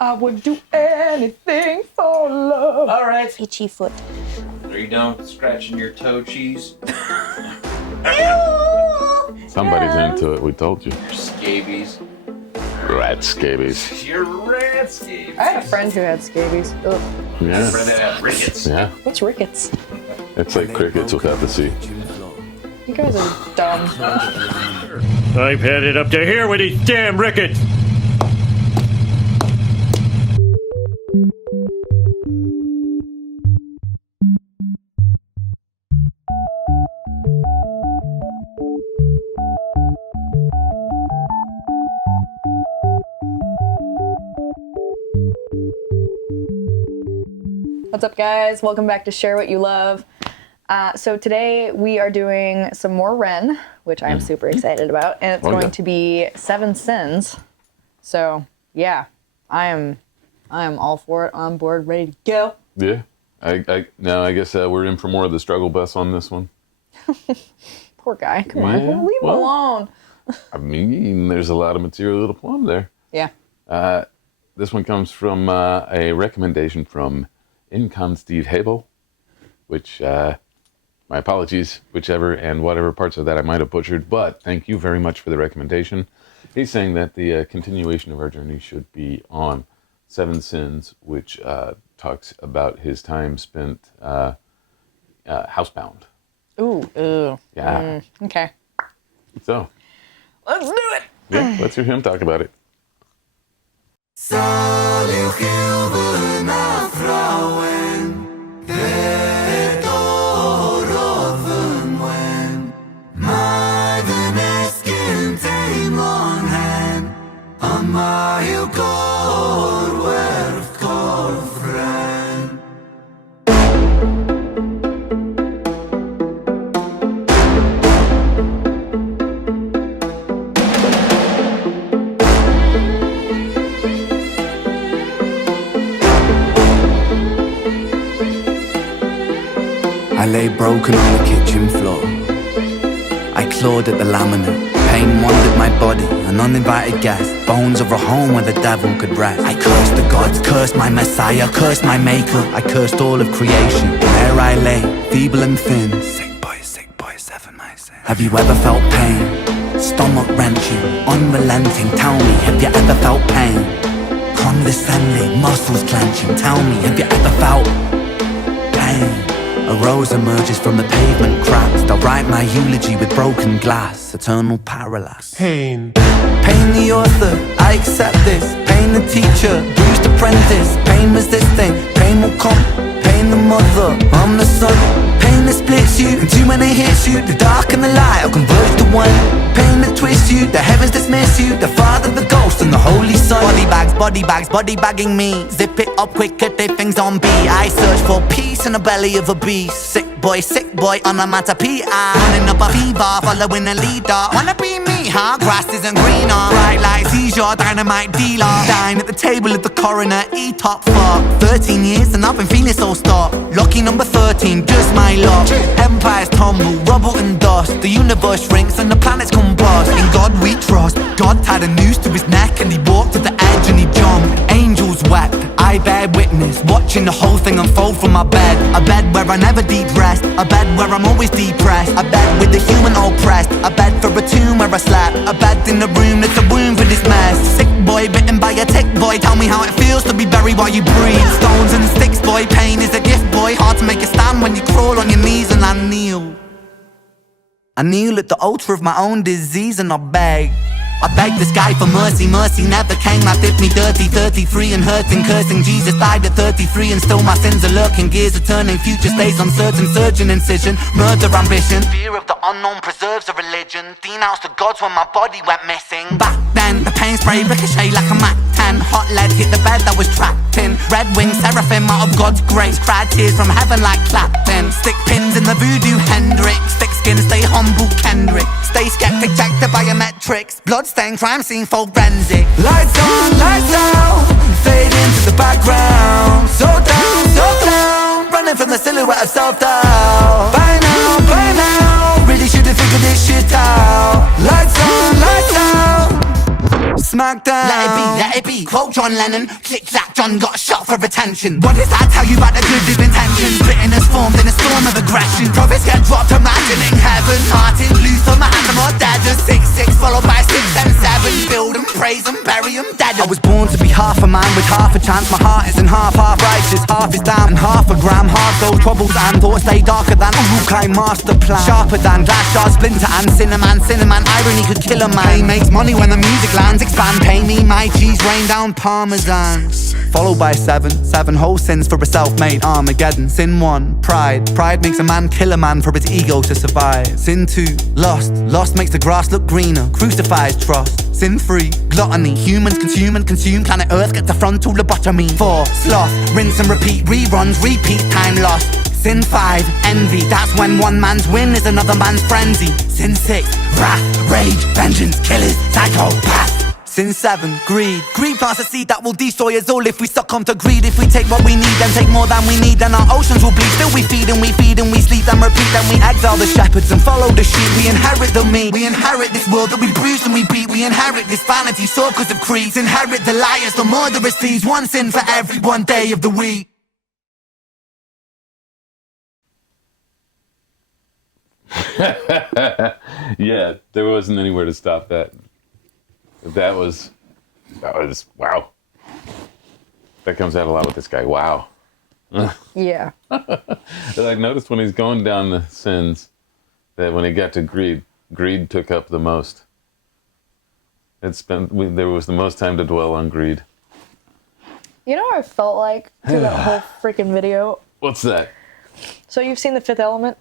I would do anything for love. All right. Itchy foot. Are you done scratching your toe cheese? Somebody's into it, we told you. Your scabies. Rat scabies. Your rat scabies. I had a friend who had scabies. Ugh. Yeah. Friend that had rickets. Yeah. What's rickets? It's like crickets without the C. You guys are dumb. I've had it up to here with these damn rickets. What's up, guys? Welcome back to Share What You Love. So today we are doing some more Ren, which I'm super excited about, and it's going to be 7 Sins. So yeah, I am all for it, on board, ready to go. Yeah. I guess we're in for more of the struggle bus on this one. Poor guy, come on, Yeah, leave him well. alone. I mean, there's a lot of material to plumb there. Yeah. This one comes from a recommendation from Incon Steve Habel, which, my apologies, whichever and whatever parts of that I might have butchered, but thank you very much for the recommendation. He's saying that the continuation of our journey should be on 7 Sins, which talks about his time spent housebound. Ooh. Yeah. Okay. So, Let's do it. yeah, let's hear him talk about it. Zal uw gilven vrouwen, het oorloven wen, maar de nesken teimon hen, aan mij uw koor werft korfren. I lay broken on the kitchen floor. I clawed at the laminate. Pain wandered my body, an uninvited guest. Bones of a home where the devil could rest. I cursed the gods, cursed my messiah, cursed my maker. I cursed all of creation. There I lay, feeble and thin. Sick boy, 7 I say. Have you ever felt pain? Stomach wrenching, unrelenting. Tell me, have you ever felt pain? Condescending, muscles clenching. Tell me, have you ever felt pain? A rose emerges from the pavement cracks. I'll write my eulogy with broken glass. Eternal parallax. Pain. Pain the author, I accept this. Pain the teacher, bruised apprentice. Pain resisting, pain will come. Pain the mother, I'm the son. Pain that splits you, and too many hits you. The dark and the light will converge to one. Pain that twists you, the heavens dismiss you. The Father, the Ghost, and the Holy Son. Body bagging me. Zip it up quick, cut their things on B. I search for peace in the belly of a beast. Sick boy, onomatopoeia. Running up a fever, following a leader. Wanna be me, huh? Grass isn't greener. Bright lights, he's your dynamite dealer. Dine at the table of the coroner, E-top for 13 years and I've been feeling so stark. Lucky number 13, just my luck. Empires tumble, rubble and dust. The universe shrinks and the planets combust. In God we trust. God tied a noose to his neck and he walked to the edge and he jumped. Angels wept, I bear witness, watching the whole thing unfold from my bed. A bed where I never deep rest, a bed where I'm always depressed. A bed with the human oppressed, a bed for a tomb where I slept. A bed in the room that's a womb for this mess. Sick boy bitten by a tick boy, tell me how it feels to be buried while you breathe. Stones and sticks boy, pain is a gift boy. Hard to make a stand when you crawl on your knees and I kneel. I kneel at the altar of my own disease and I beg this guy for mercy, mercy never came. Life did me dirty, 33 and hurting, cursing. Jesus died at 33 and still my sins are lurking. Gears are turning, future stays uncertain. Surgeon incision, murder ambition. Fear of the unknown preserves a religion. Denounced the gods when my body went missing. Back then, the pain spray ricochet like a Mac 10. Hot lead hit the bed that was trapped in. Red wings, seraphim out of God's grace. Cried tears from heaven like Clapton. Stick pins in the voodoo Hendrix. Thick skin, stay humble Kendrick. Stay skeptic, check the biometrics. Bloodstained crime scene forensic. Lights on, lights out. Fade into the background. So down, running from the silhouette of self-doubt. By now, really should have figured this shit out. Lights on, lights out. Smackdown. Let it be, Kennedy. Quote John Lennon, click-clack, John got shot for attention. What does that tell you about the good of intentions? Bitterness formed in a storm of aggression. Prophets get dropped, imagining heaven. Martin Luther, Mahatma, or Dada. 6-6 followed by 6 and 7. Build 'em, praise 'em, bury 'em, dead 'em. I was born to be half a man with half a chance. My heart isn't half righteous, half is damn and half a gram. Half those troubles and thoughts stay darker than a Rukai master plan. Sharper than glass shards, splinter and cinnamon. Irony could kill a man. Pain makes money when the music lands. Expand, pay me my cheese, rain down parmesan. Followed by 7 whole sins for a self-made Armageddon. Sin 1, pride. Pride makes a man kill a man for his ego to survive. Sin 2, lust makes the grass look greener. Crucifies trust. Sin 3, gluttony. Humans consume and consume. Planet Earth gets a frontal lobotomy. 4, sloth. Rinse and repeat. Reruns, repeat. Time lost. Sin 5, envy. That's when one man's win is another man's frenzy. Sin 6, wrath, rage, vengeance, killers, psychopath. Sin 7, greed. Greed plants a seed that will destroy us all if we succumb to greed. If we take what we need and take more than we need, then our oceans will bleed. Still we feed and we feed and we sleep and repeat. Then we exile the shepherds and follow the sheep. We inherit the meat. We inherit this world that we bruise and we beat. We inherit this vanity, so cause of creeds. Inherit the liars, the murderous thieves. One sin for every one day of the week. Yeah, there wasn't anywhere to stop that. That was wow. That comes out a lot with this guy. Wow. Yeah. I noticed when he's going down the sins that when he got to greed took up the most. There was the most time to dwell on greed. You know what I felt like through that whole freaking video? What's that? So you've seen The Fifth Element?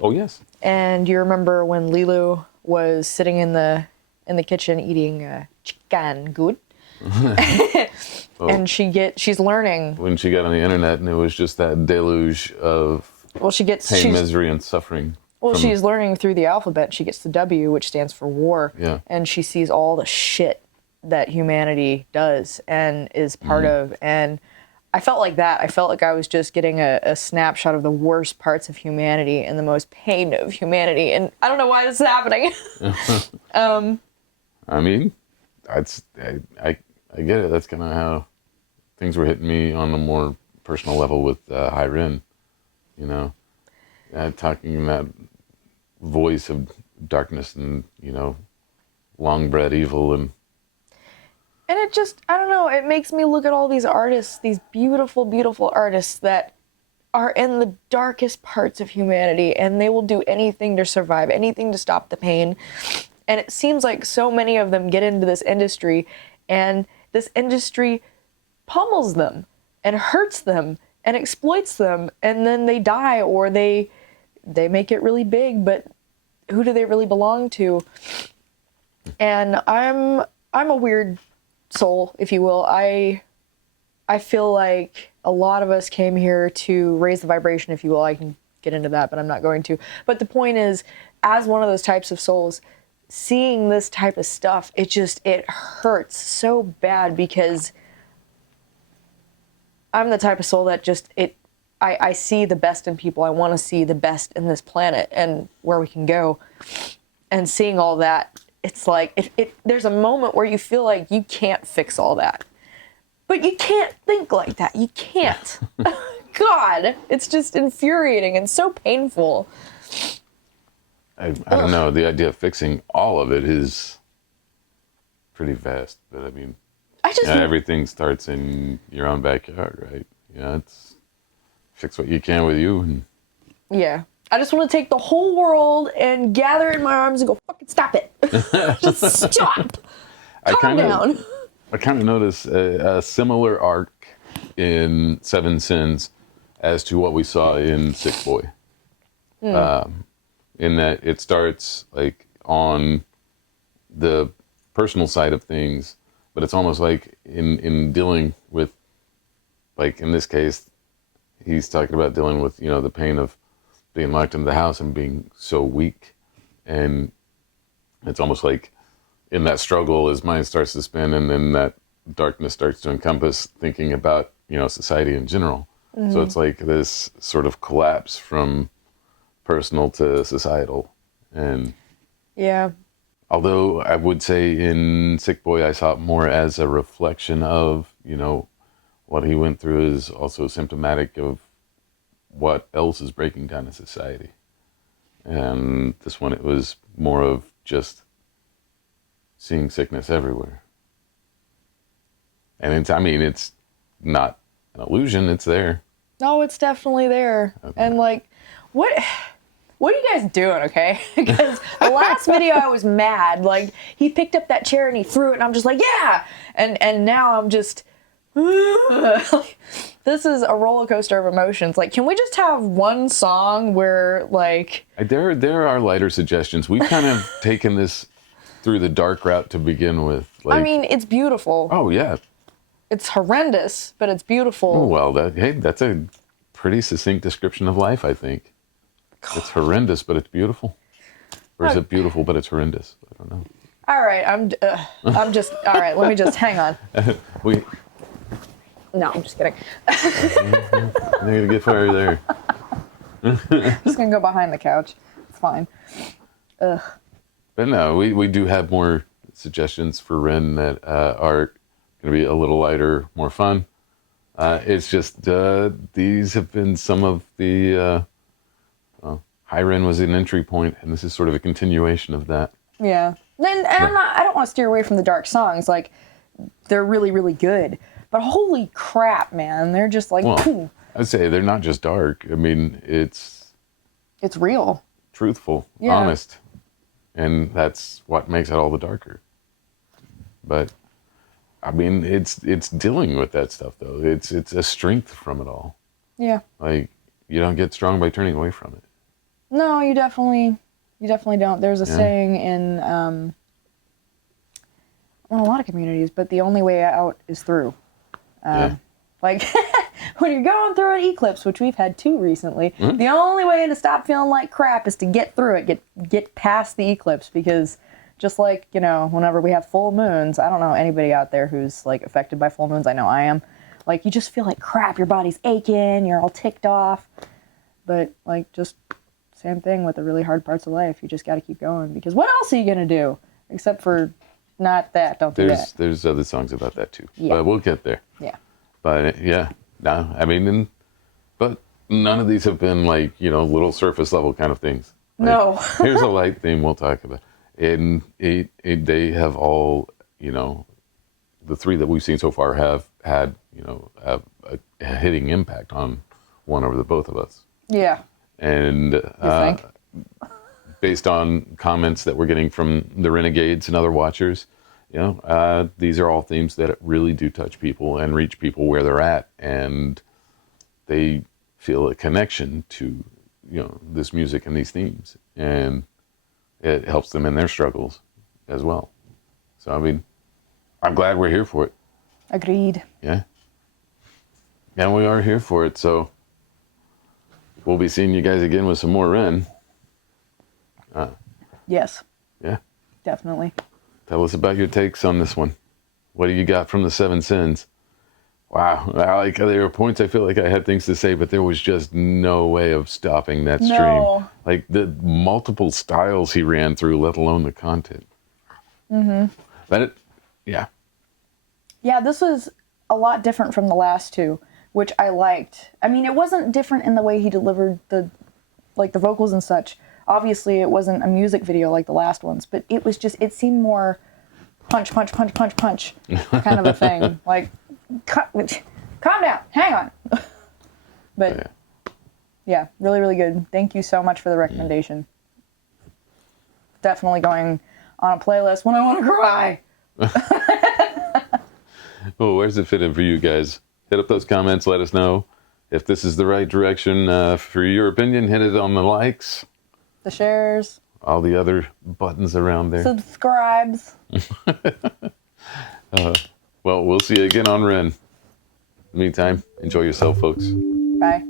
Oh yes. And you remember when Lilu was sitting in the kitchen eating chicken good? And she's learning. When she got on the internet and it was just that deluge of pain, misery, and suffering. Well, she's learning through the alphabet. She gets the W, which stands for war. Yeah. And she sees all the shit that humanity does and is part of. And I felt like that. I felt like I was just getting a snapshot of the worst parts of humanity and the most pain of humanity. And I don't know why this is happening. I mean, I get it. That's kind of how things were hitting me on a more personal level with High Rin, you know, talking in that voice of darkness and, you know, long bred evil. And it just, I don't know, it makes me look at all these artists, these beautiful, beautiful artists that are in the darkest parts of humanity, and they will do anything to survive, anything to stop the pain. And it seems like so many of them get into this industry, and this industry pummels them and hurts them and exploits them, and then they die, or they make it really big, but who do they really belong to? And I'm a weird soul, if you will. I feel like a lot of us came here to raise the vibration, if you will. I can get into that, but I'm not going to. But the point is, as one of those types of souls, seeing this type of stuff, it hurts so bad, because I'm the type of soul that I see the best in people. I want to see the best in this planet and where we can go. And seeing all that, it's like, there's a moment where you feel like you can't fix all that. But you can't think like that. You can't. God, it's just infuriating and so painful. I don't know. The idea of fixing all of it is pretty vast. But I mean, everything starts in your own backyard, right? Yeah, it's fix what you can with you. And yeah. I just want to take the whole world and gather it in my arms and go, fucking stop it. Just stop. Calm down. I kind of notice a similar arc in Seven Sins as to what we saw in Sick Boy. In that it starts like on the personal side of things, but it's almost like in dealing with, like in this case, he's talking about dealing with, you know, the pain of being locked into the house and being so weak. And it's almost like in that struggle, his mind starts to spin, and then that darkness starts to encompass thinking about, you know, society in general. Mm-hmm. So it's like this sort of collapse from personal to societal. And yeah, Although I would say in Sick Boy, I saw it more as a reflection of, what he went through is also symptomatic of what else is breaking down in society. And this one, it was more of just seeing sickness everywhere. And it's not an illusion, it's there. No, it's definitely there. Okay. And like, what are you guys doing, okay? Because the last video I was mad. Like, he picked up that chair and he threw it, and I'm just like, yeah! And now I'm just, this is a roller coaster of emotions. Like, can we just have one song where, like... There are lighter suggestions. We've kind of taken this through the dark route to begin with. Like, I mean, it's beautiful. Oh, yeah. It's horrendous, but it's beautiful. Oh, well, that's a pretty succinct description of life, I think. It's horrendous, but it's beautiful. Or is it beautiful, but it's horrendous? I don't know. All right, I'm just, all right, let me just, hang on. No, I'm just kidding. You're going to get fired there. I'm just going to go behind the couch. It's fine. Ugh. But no, we do have more suggestions for Ren that are going to be a little lighter, more fun. It's just these have been some of the... High Ren was an entry point, and this is sort of a continuation of that. Yeah. And I don't want to steer away from the dark songs. Like, they're really, really good. But holy crap, man. They're just like, well, I'd say they're not just dark. I mean, it's real. Truthful, honest. And that's what makes it all the darker. But, I mean, it's dealing with that stuff, though. It's a strength from it all. Yeah. Like, you don't get strong by turning away from it. No, you definitely don't. There's a saying in a lot of communities, but the only way out is through. Like, when you're going through an eclipse, which we've had 2 recently, the only way to stop feeling like crap is to get through it, get past the eclipse, because just like, whenever we have full moons, I don't know anybody out there who's like affected by full moons. I know I am. Like, you just feel like crap. Your body's aching. You're all ticked off. But like, just... same thing with the really hard parts of life. You just got to keep going, because what else are you going to do except for not that? Don't do that. There's other songs about that too. Yeah. But we'll get there. Yeah. But no, I mean, but none of these have been like, little surface level kind of things. Like, no. Here's a light theme we'll talk about. And they have all, the 3 that we've seen so far have had, a hitting impact on one over the both of us. Yeah. And based on comments that we're getting from the Renegades and other watchers, these are all themes that really do touch people and reach people where they're at, and they feel a connection to this music and these themes, and it helps them in their struggles as well. So I mean, I'm glad we're here for it. Agreed. Yeah. And we are here for it, so we'll be seeing you guys again with some more Ren. Yes. Yeah. Definitely. Tell us about your takes on this one. What do you got from the 7 Sins? Wow. There were points I feel like I had things to say, but there was just no way of stopping that stream. No. Like the multiple styles he ran through, let alone the content. Mm-hmm. But yeah. Yeah, this was a lot different from the last 2, which I liked. I mean, it wasn't different in the way he delivered the vocals and such. Obviously, it wasn't a music video like the last ones, but it was just, it seemed more punch, punch, punch, punch, punch kind of a thing. Like, calm down, hang on. But yeah, really, really good. Thank you so much for the recommendation. Definitely going on a playlist when I want to cry. Well, where's it fit in for you guys? Hit up those comments, let us know if this is the right direction for your opinion. Hit it on the likes, the shares, all the other buttons around there. Subscribes. Well, we'll see you again on Ren. In the meantime, enjoy yourself, folks. Bye.